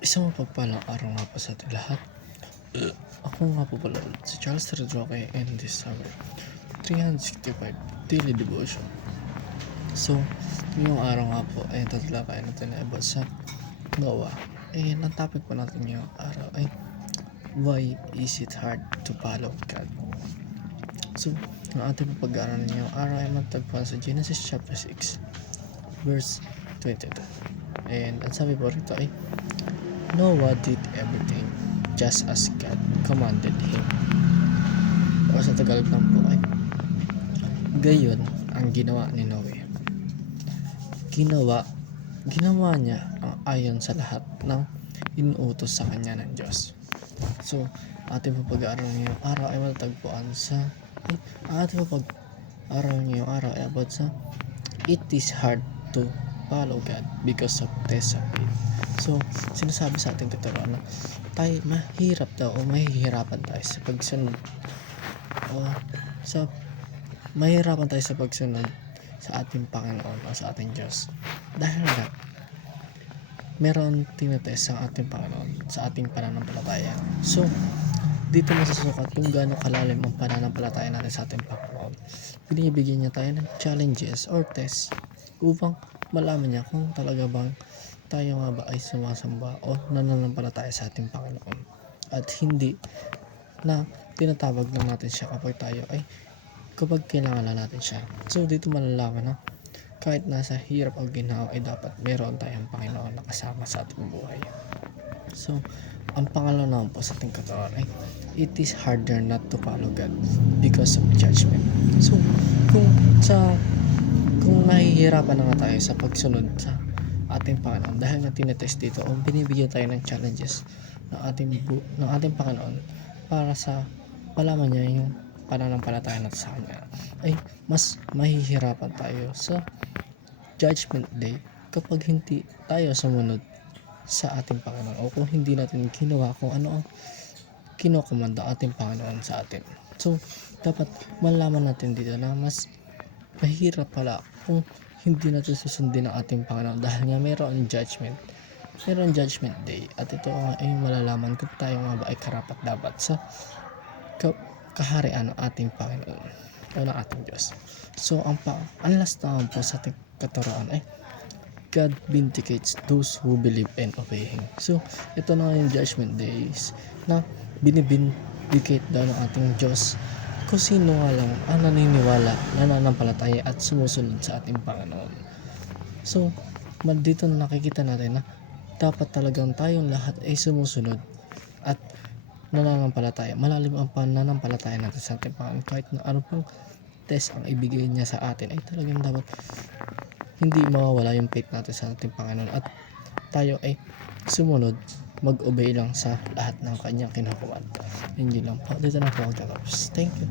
Isang mapagpalang araw nga po sa ating lahat. Ako nga po pala ulit si Charles Redroque and this is our 365 Daily Devotion. So, ngayong araw nga po ay tatalakayin natin about sa Noah. And ang topic po natin ngayong araw ay why is it hard to follow God? So, ang ating pag-aaral ngayong araw ay matagpuan sa Genesis chapter 6 verse 22. And ang sabi po rito ay Noah did everything just as God commanded him. O sa Tagalog lang po ay gayon ang ginawa ni Noe. Ginawa niya ang ayon sa lahat ng inuutos sa kanya ng Diyos. So, ating pag-aaral ngayong araw ay matatagpuan sa ating pag-aaral ngayong araw ay about sa it is hard to follow God because of test of faith. So, sinasabi sa ating katawan na tayo mahirap daw o mahihirapan tayo sa pagsunod mahihirapan tayo sa pagsunod sa ating Panginoon o sa ating Diyos dahil nga meron tinetest ang ating Panginoon sa ating pananampalataya. So, dito masusukat kung gaano kalalim ang pananampalataya natin sa ating Panginoon. Binibigyan niya tayo ng challenges or tests upang malaman niya kung talaga bang tayo nga ba ay sumasamba o nananampalataya sa ating Panginoon at hindi na tinatawag lang natin siya kapag kailangan na natin siya. So dito malalaman na kahit nasa hirap o ginhawa ay dapat meron tayong Panginoon na kasama sa ating buhay. So ang pangalawa naman po sa ating katawan ay it is harder not to follow God because of judgment. So kung nahihirapan na nga tayo sa pagsunod sa ating Panginoon dahil nga tinetest dito o binibigyan tayo ng challenges ng ating Panginoon para sa malaman niya yung pananampalataya natin sa Kanya, ay mas mahihirapan tayo sa Judgment Day kapag hindi tayo sumunod sa ating Panginoon o kung hindi natin ginawa kung ano ang kinokomanda ating Panginoon sa atin. So, dapat malaman natin dito na mas mahirap pala kung hindi natin susundin ang ating Panginoon dahil nga mayroon judgment day at ito ay malalaman kung tayo nga ba ay karapat dapat sa kaharian ng ating Panginoon o ng ating Diyos. So ang last naman po sa ating katuruan ay God vindicates those who believe and obey Him. So ito na yung judgment days na binibindicate daw ng ating Diyos kung sino nga lang ang naniniwala, nananampalataya at sumusunod sa ating Panginoon. So, dito nakikita natin na dapat talagang tayong lahat ay sumusunod at nananampalataya. Malalim ang pananampalataya natin sa ating Panginoon kahit na ano pang test ang ibigay niya sa atin ay talagang dapat hindi mawawala yung faith natin sa ating Panginoon at tayo ay sumunod, mag-obey lang sa lahat ng kanyang kinukuman. Yun lang po. Dito na po magtatapos. Thank you.